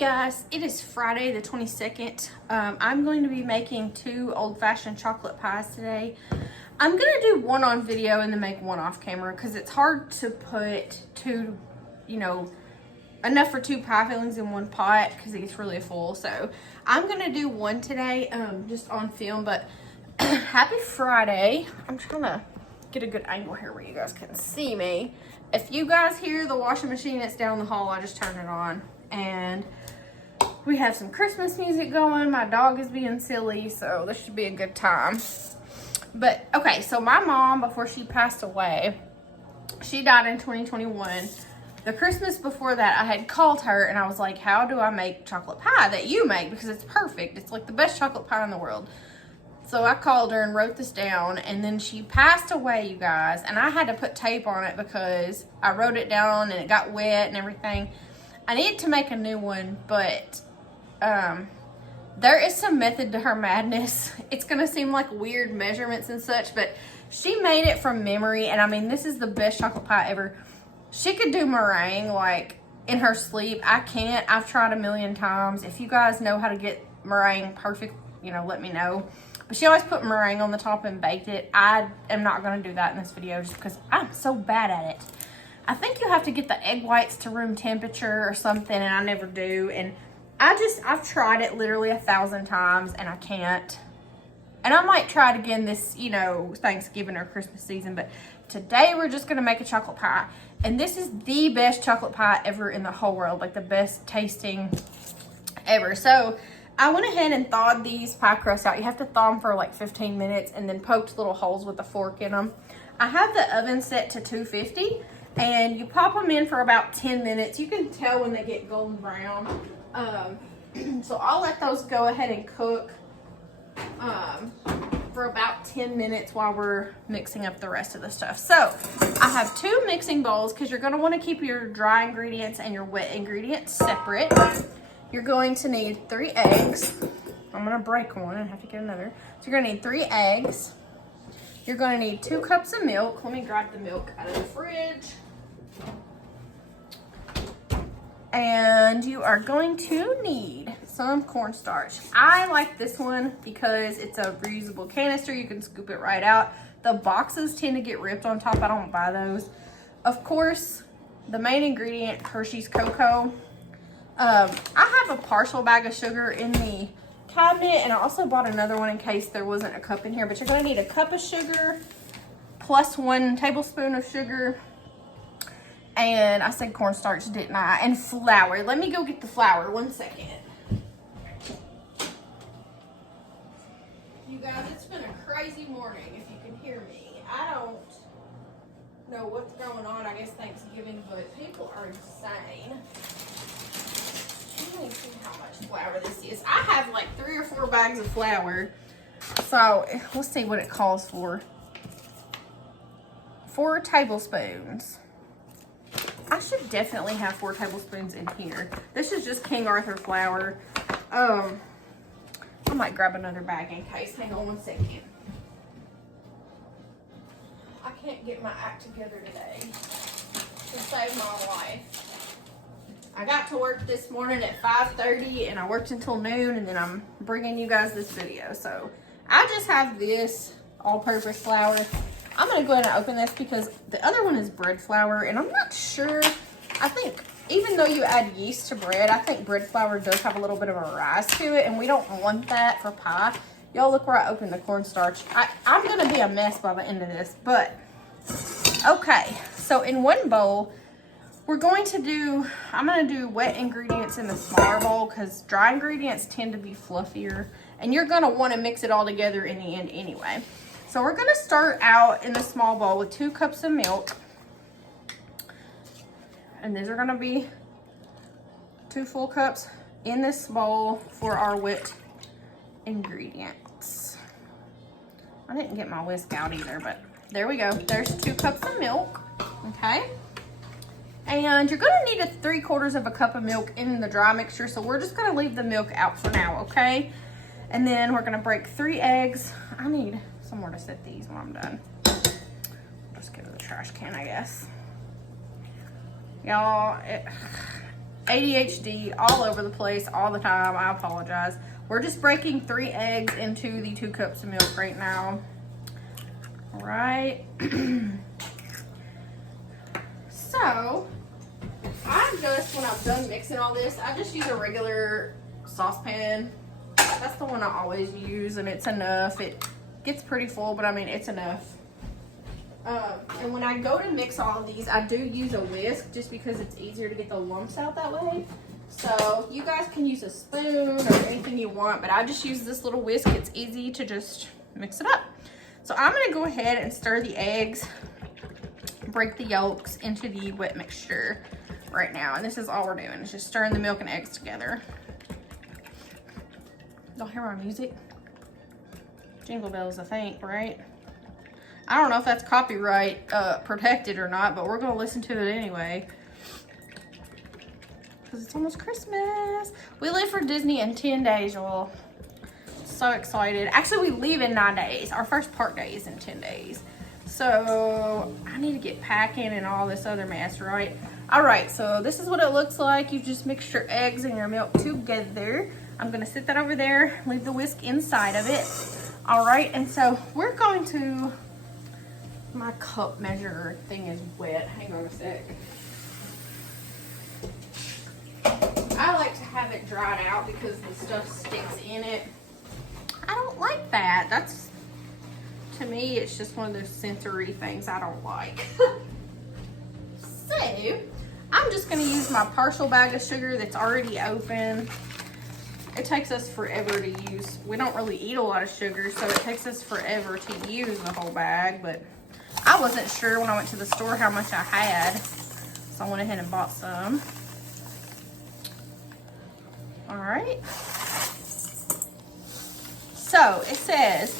Guys, it is Friday the 22nd. I'm going to be making 2 old-fashioned chocolate pies today. I'm going to do one on video and then make one off camera because it's hard to put enough for 2 pie fillings in one pot because it gets really full. So I'm going to do one today just on film, but happy Friday. I'm trying to get a good angle here where you guys can see me. If you guys hear the washing machine that's down the hall, I just turned it on. And we have some Christmas music going. My dog is being silly, so this should be a good time. But, okay, so my mom, before she passed away, she died in 2021. The Christmas before that, I had called her, and I was like, how do I make chocolate pie that you make? Because it's perfect. It's like the best chocolate pie in the world. So I called her and wrote this down, and then she passed away, you guys. And I had to put tape on it because I wrote it down, and it got wet and everything. I need to make a new one, but there is some method to her madness. It's going to seem like weird measurements and such, but she made it from memory, and I mean, this is the best chocolate pie ever. She could do meringue, like, in her sleep. I can't. I've tried a million times. If you guys know how to get meringue perfect, let me know. But she always put meringue on the top and baked it. I am not going to do that in this video just because I'm so bad at it. I think you have to get the egg whites to room temperature or something, and I never do. And I've tried it literally 1,000 times, and I can't. And I might try it again this, Thanksgiving or Christmas season. But today we're just going to make a chocolate pie. And this is the best chocolate pie ever in the whole world. Like the best tasting ever. So I went ahead and thawed these pie crusts out. You have to thaw them for like 15 minutes and then poked little holes with a fork in them. I have the oven set to 250. And you pop them in for about 10 minutes. You can tell when they get golden brown. So I'll let those go ahead and cook for about 10 minutes while we're mixing up the rest of the stuff. So I have 2 mixing bowls because you're going to want to keep your dry ingredients and your wet ingredients separate. You're going to need 3 eggs. I'm going to break one and have to get another. So you're going to need 3 eggs. You're going to need 2 cups of milk. Let me grab the milk out of the fridge. And you are going to need some cornstarch. I like this one because it's a reusable canister. You can scoop it right out. The boxes tend to get ripped on top. I don't buy those. Of course, the main ingredient, Hershey's Cocoa. I have a partial bag of sugar in the cabinet, and I also bought another one in case there wasn't a cup in here. But you're going to need a cup of sugar plus 1 tablespoon of sugar. And I said cornstarch, didn't I? And flour. Let me go get the flour. 1 second. You guys, it's been a crazy morning, if you can hear me. I don't know what's going on. I guess Thanksgiving, but people are insane. Let me see how much flour this is. I have like 3 or 4 bags of flour. So, let's see what it calls for. 4 tablespoons. I should definitely have 4 tablespoons in here. This is just King Arthur flour. I might grab another bag in case. Hang on 1 second. I can't get my act together today to save my life. I got to work this morning at 5:30 and I worked until noon, and then I'm bringing you guys this video. So I just have this all-purpose flour. I'm going to go ahead and open this because the other one is bread flour, and I'm not sure. I think even though you add yeast to bread, I think bread flour does have a little bit of a rise to it, and we don't want that for pie. Y'all look where I opened the cornstarch. I'm going to be a mess by the end of this, but okay. So in one bowl, I'm going to do wet ingredients in the smaller bowl because dry ingredients tend to be fluffier, and you're going to want to mix it all together in the end anyway. So we're going to start out in the small bowl with 2 cups of milk. And these are going to be 2 full cups in this bowl for our wet ingredients. I didn't get my whisk out either, but there we go. There's 2 cups of milk, okay? And you're going to need 3/4 of a cup of milk in the dry mixture, so we're just going to leave the milk out for now, okay? And then we're going to break 3 eggs. I need somewhere to set these when I'm done. Just go to the trash can, I guess. Y'all, ADHD all over the place all the time. I apologize. We're just breaking 3 eggs into the 2 cups of milk right now. All right. So, when I'm done mixing all this, I just use a regular saucepan. That's the one I always use, and it's enough. It gets pretty full, but I mean, it's enough. And when I go to mix all of these, I do use a whisk just because it's easier to get the lumps out that way. So you guys can use a spoon or anything you want, but I just use this little whisk. It's easy to just mix it up. So I'm gonna go ahead and stir the eggs, break the yolks into the wet mixture right now. And this is all we're doing, is just stirring the milk and eggs together. Y'all hear my music? Jingle bells, I think, right? I don't know if that's copyright protected or not, but we're gonna listen to it anyway. Because it's almost Christmas. We leave for Disney in 10 days, y'all. So excited. Actually, we leave in 9 days. Our first park day is in 10 days. So I need to get packing and all this other mess, right? All right, so this is what it looks like. You just mix your eggs and your milk together. I'm gonna sit that over there, leave the whisk inside of it. All right, and so we're going to, my cup measure thing is wet. Hang on a sec. I like to have it dried out because the stuff sticks in it. I don't like that. That's, to me, it's just one of those sensory things I don't like. So, I'm just gonna use my partial bag of sugar that's already open. It takes us forever to use. We don't really eat a lot of sugar, so it takes us forever to use the whole bag, but I wasn't sure when I went to the store how much I had, so I went ahead and bought some. All right. So it says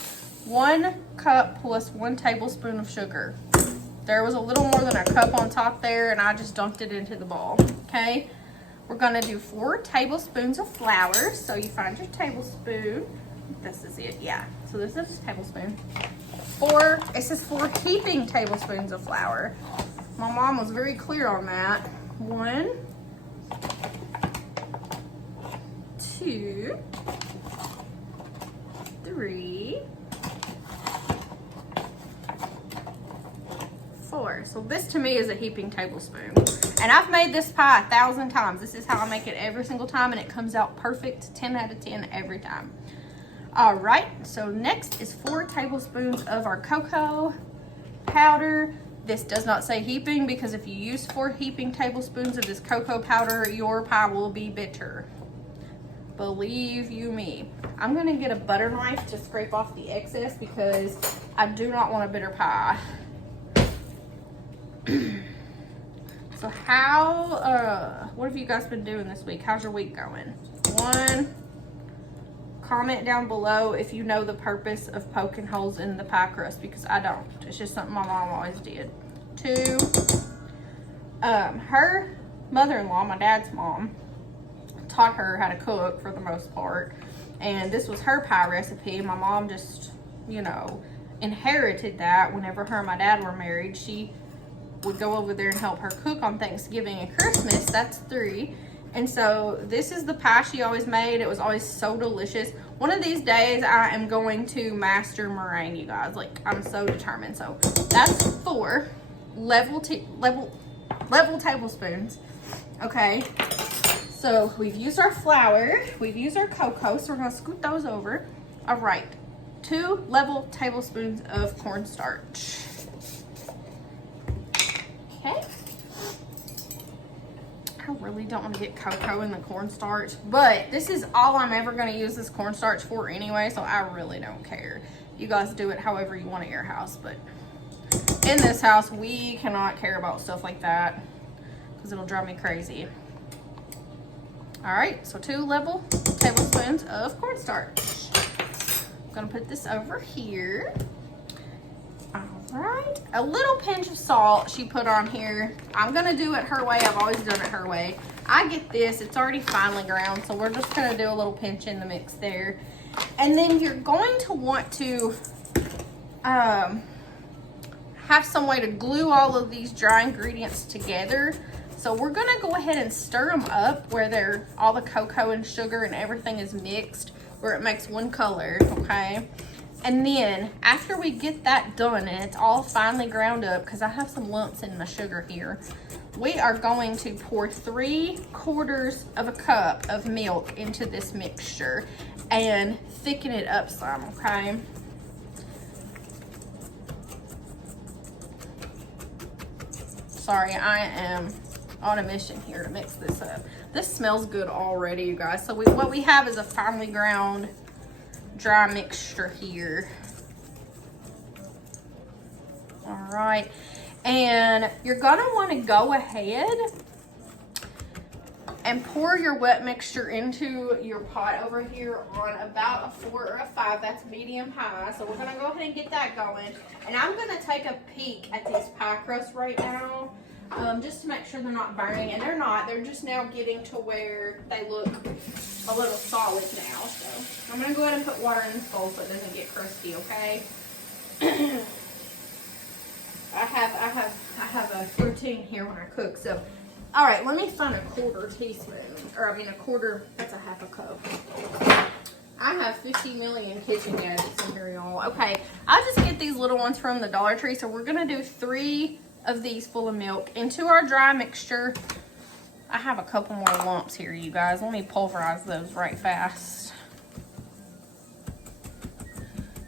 1 cup plus 1 tablespoon of sugar. There was a little more than a cup on top there, and I just dumped it into the bowl. Okay. We're gonna do 4 tablespoons of flour. So you find your tablespoon. This is it. Yeah. So this is a tablespoon. It says 4 heaping tablespoons of flour. My mom was very clear on that. 1, 2, 3, 4. So this to me is a heaping tablespoon. And I've made this pie 1,000 times. This is how I make it every single time, and it comes out perfect, 10 out of 10 every time. All right, so next is 4 tablespoons of our cocoa powder. This does not say heaping because if you use 4 heaping tablespoons of this cocoa powder, your pie will be bitter. Believe you me. I'm gonna get a butter knife to scrape off the excess because I do not want a bitter pie. So what have you guys been doing this week? How's your week going? 1, comment down below if you know the purpose of poking holes in the pie crust, because I don't. It's just something my mom always did. 2, her mother-in-law, my dad's mom, taught her how to cook for the most part, and this was her pie recipe. My mom just, you know, inherited that. Whenever her and my dad were married, she would go over there and help her cook on Thanksgiving and Christmas. That's 3. And so this is the pie she always made. It was always so delicious. One of these days I am going to master meringue, you guys. Like, I'm so determined. So that's 4 level tablespoons. Okay. So we've used our flour, we've used our cocoa, so we're gonna scoot those over. All right, 2 level tablespoons of cornstarch. Okay. I really don't want to get cocoa in the cornstarch, but this is all I'm ever gonna use this cornstarch for anyway, so I really don't care. You guys do it however you want at your house, but in this house, we cannot care about stuff like that because it'll drive me crazy. All right, so 2 level tablespoons of cornstarch. I'm gonna put this over here. All right, a little pinch of salt she put on here. I'm gonna do it her way. I've always done it her way. I get this, it's already finely ground, so we're just gonna do a little pinch in the mix there. And then you're going to want to have some way to glue all of these dry ingredients together. So we're gonna go ahead and stir them up where all the cocoa and sugar and everything is mixed, where it makes one color, okay? And then after we get that done and it's all finely ground up, because I have some lumps in my sugar here, we are going to pour 3/4 of a cup of milk into this mixture and thicken it up some, okay? Sorry, I am on a mission here to mix this up. This smells good already, you guys. So what we have is a finely ground dry mixture here. All right, and you're gonna want to go ahead and pour your wet mixture into your pot over here on about a 4 or a 5. That's medium high. So we're gonna go ahead and get that going, and I'm gonna take a peek at these pie crusts right now, just to make sure they're not burning, and they're not. They're just now getting to where they look a little solid now. So I'm gonna go ahead and put water in this bowl so it doesn't get crusty, okay? I have a routine here when I cook. So, all right, let me find a 1/4 teaspoon, or I mean a quarter. That's a 1/2 cup. I have 50 million kitchen gadgets in here, y'all. Okay, I just get these little ones from the Dollar Tree. So we're gonna do 3 of these full of milk into our dry mixture. I have a couple more lumps here, you guys. Let me pulverize those right fast,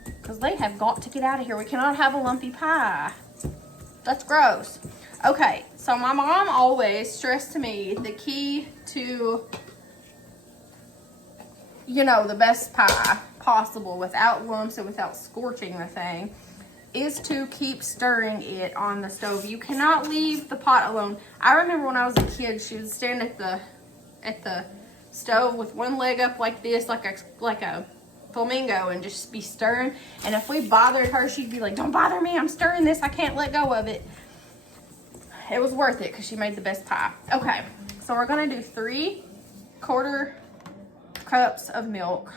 because they have got to get out of here. We cannot have a lumpy pie. That's gross. Okay, so my mom always stressed to me the key to, you know, the best pie possible without lumps and without scorching the thing is to keep stirring it on the stove. You cannot leave the pot alone. I remember when I was a kid, she would stand at the stove with one leg up like this, like a flamingo, and just be stirring. And if we bothered her, she'd be like, "Don't bother me, I'm stirring this, I can't let go of it." It was worth it because she made the best pie. Okay, so we're gonna do 3/4 cups of milk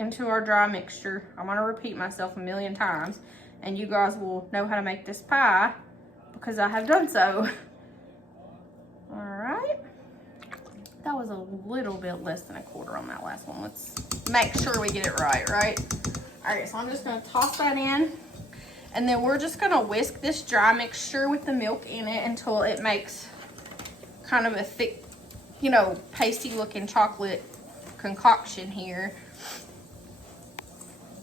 into our dry mixture. I'm gonna repeat myself a million times, and you guys will know how to make this pie because I have done so. All right, that was a little bit less than 1/4 on that last one. Let's make sure we get it right? All right, so I'm just gonna toss that in, and then we're just gonna whisk this dry mixture with the milk in it until it makes kind of a thick, you know, pasty looking chocolate concoction here.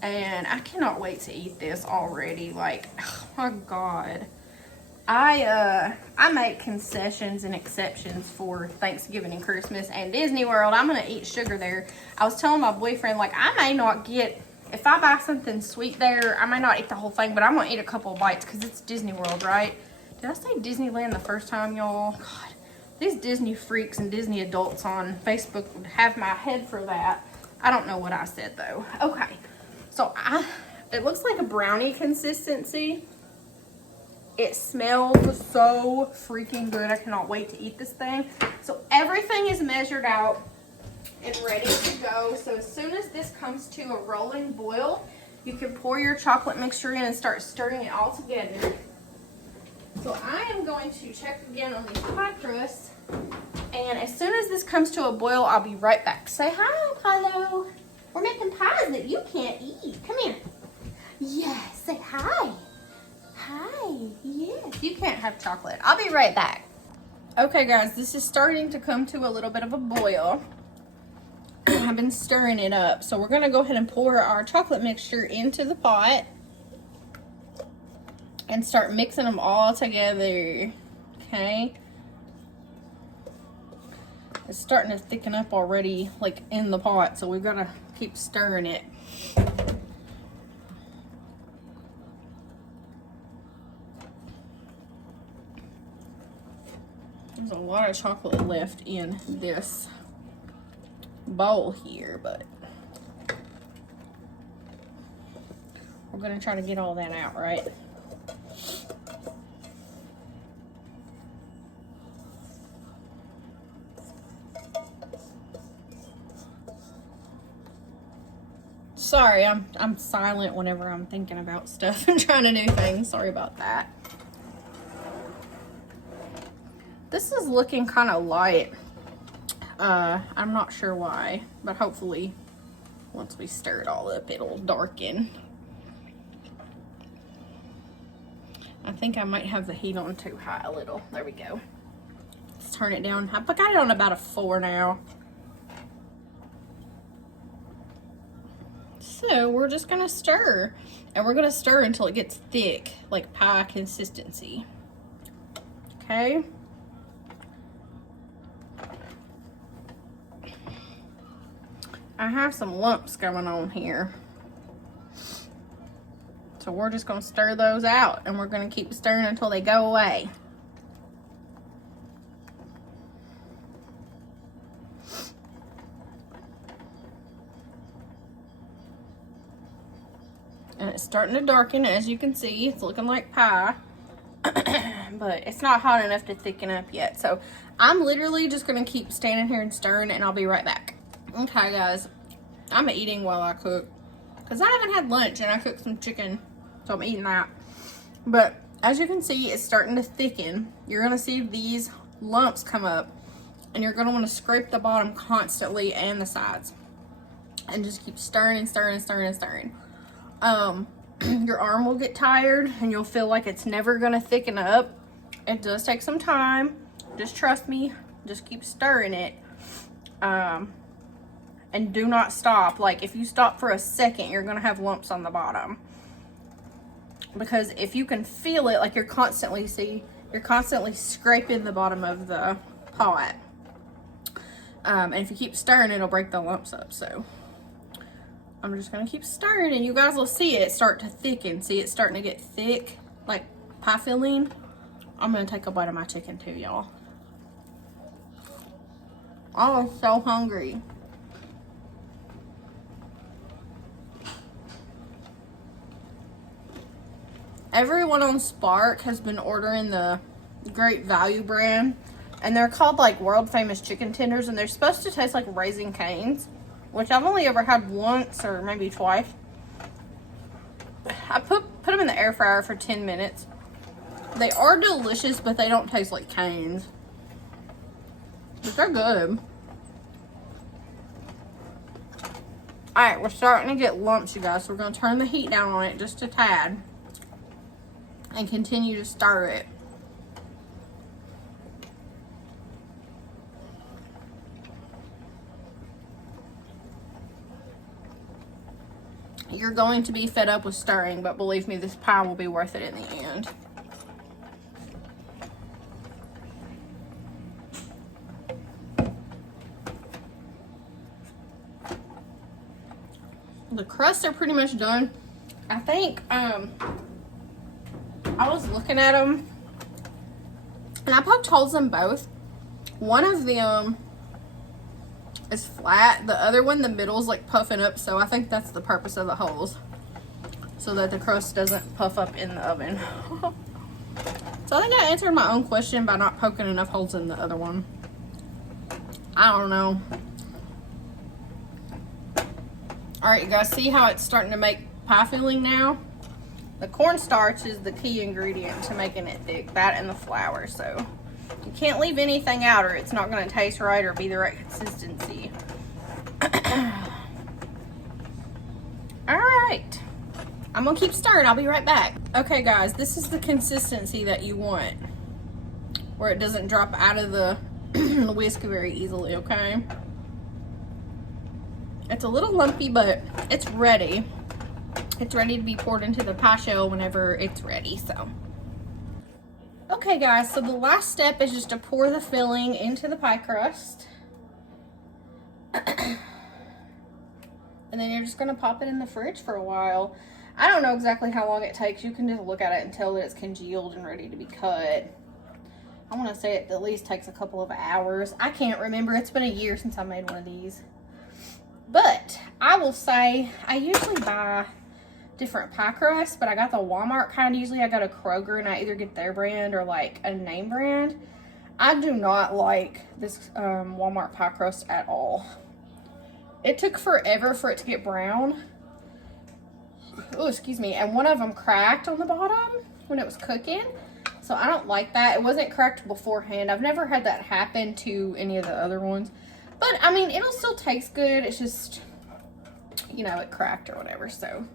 And I cannot wait to eat this already. Like, oh my God. I make concessions and exceptions for Thanksgiving and Christmas and Disney World. I'm gonna eat sugar there. I was telling my boyfriend, like, I may not get, if I buy something sweet there, I may not eat the whole thing, but I'm gonna eat a couple of bites because it's Disney World, right? Did I say Disneyland the first time, y'all? God, these Disney freaks and Disney adults on Facebook would have my head for that. I don't know what I said though. Okay. So it looks like a brownie consistency. It smells so freaking good. I cannot wait to eat this thing. So everything is measured out and ready to go. So as soon as this comes to a rolling boil, you can pour your chocolate mixture in and start stirring it all together. So I am going to check again on these pie crusts. And as soon as this comes to a boil, I'll be right back. Say hi, Apollo. We're making pies that you can't eat. Come here. Yes, say hi. Hi, yes. You can't have chocolate. I'll be right back. Okay, guys, this is starting to come to a little bit of a boil. I've been stirring it up. So we're going to go ahead and pour our chocolate mixture into the pot and start mixing them all together. Okay. It's starting to thicken up already, like in the pot, so we've got to keep stirring it. There's a lot of chocolate left in this bowl here, but we're going to try to get all that out, right? Sorry, I'm silent whenever I'm thinking about stuff and trying to do things. Sorry about that. The this is looking kind of light. I'm not sure why, but hopefully once we stir it all up, it'll darken. I think I might have the heat on too high a little. There we go. Let's turn it down. I've got it on about a 4 now. So we're just gonna stir, and we're gonna stir until it gets thick, like pie consistency. Okay. I have some lumps going on here. So we're just gonna stir those out, and we're gonna keep stirring until they go away. And it's starting to darken, as you can see. It's looking like pie. But it's not hot enough to thicken up yet. So I'm literally just gonna keep standing here and stirring, and I'll be right back. Okay, guys. I'm eating while I cook, because I haven't had lunch, and I cooked some chicken, so I'm eating that. But as you can see, it's starting to thicken. You're gonna see these lumps come up, and you're gonna want to scrape the bottom constantly and the sides, and just keep stirring and stirring and stirring and stirring. Your arm will get tired, and you'll feel like it's never gonna thicken up. It does take some time. Just trust me. Just keep stirring it. And do not stop. Like, if you stop for a second, you're gonna have lumps on the bottom. Because if you can feel it, like you're constantly scraping the bottom of the pot. And if you keep stirring, it'll break the lumps up. So I'm just gonna keep stirring, and you guys will see it start to thicken. See, it's starting to get thick, like pie filling. I'm gonna take a bite of my chicken too, y'all. I'm so hungry. Everyone on Spark has been ordering the Great Value brand, and they're called like world famous chicken tenders, and they're supposed to taste like Raising Cane's, which I've only ever had once or maybe twice. I put them in the air fryer for 10 minutes. They are delicious, but they don't taste like Cane's. But they're good. Alright, we're starting to get lumps, you guys. So we're going to turn the heat down on it just a tad. And continue to stir it. You're going to be fed up with stirring, but believe me, this pie will be worth it in the end. The crusts are pretty much done. I think, I was looking at them, and I poked holes in both. One of them is flat. The other one, the middle's like puffing up, so I think that's the purpose of the holes, so that the crust doesn't puff up in the oven. So I think I answered my own question by not poking enough holes in the other one. I don't know. Alright, you guys, see how it's starting to make pie filling now? The cornstarch is the key ingredient to making it thick, that and the flour. So you can't leave anything out, or it's not going to taste right or be the right consistency. Alright, I'm going to keep stirring. I'll be right back. Okay, guys, this is the consistency that you want, where it doesn't drop out of the whisk very easily, okay? It's a little lumpy, but it's ready. It's ready to be poured into the pie shell whenever it's ready, so. Okay, guys, so the last step is just to pour the filling into the pie crust. And then you're just gonna pop it in the fridge for a while. I don't know exactly how long it takes. You can just look at it and tell that it's congealed and ready to be cut. I wanna say it at least takes a couple of hours. I can't remember, it's been a year since I made one of these. But I will say, I usually buy different pie crusts, but I got the Walmart kind. Usually I go to Kroger and I either get their brand or like a name brand. I do not like this Walmart pie crust at all. It took forever for it to get brown. Oh, excuse me. And one of them cracked on the bottom when it was cooking. So I don't like that. It wasn't cracked beforehand. I've never had that happen to any of the other ones. But, I mean, it'll still taste good. It's just, you know, it cracked or whatever. So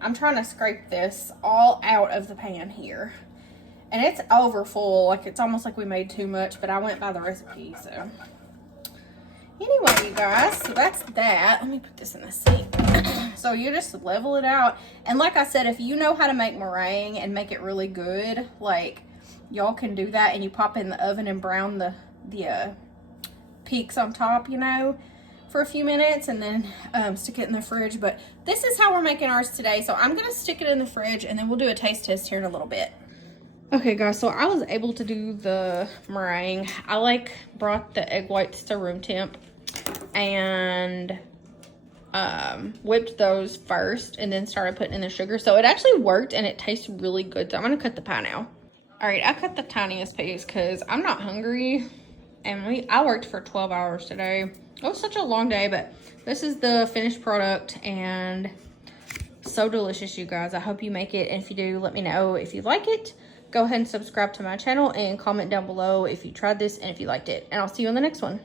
I'm trying to scrape this all out of the pan here. And it's over full. Like, it's almost like we made too much. But I went by the recipe, so. Anyway, you guys, so that's that. Let me put this in the sink. So you just level it out. And like I said, if you know how to make meringue and make it really good, like, y'all can do that. And you pop it in the oven and brown the peaks on top, you know, for a few minutes. And then stick it in the fridge. But this is how we're making ours today. So I'm going to stick it in the fridge. And then we'll do a taste test here in a little bit. Okay, guys, so I was able to do the meringue. I, brought the egg whites to room temp and whipped those first and then started putting in the sugar. So it actually worked and it tastes really good. So I'm going to cut the pie now. All right, I cut the tiniest piece because I'm not hungry. And I worked for 12 hours today. It was such a long day, but this is the finished product and so delicious, you guys. I hope you make it. And if you do, let me know if you like it. Go ahead and subscribe to my channel and comment down below if you tried this and if you liked it. And I'll see you in the next one.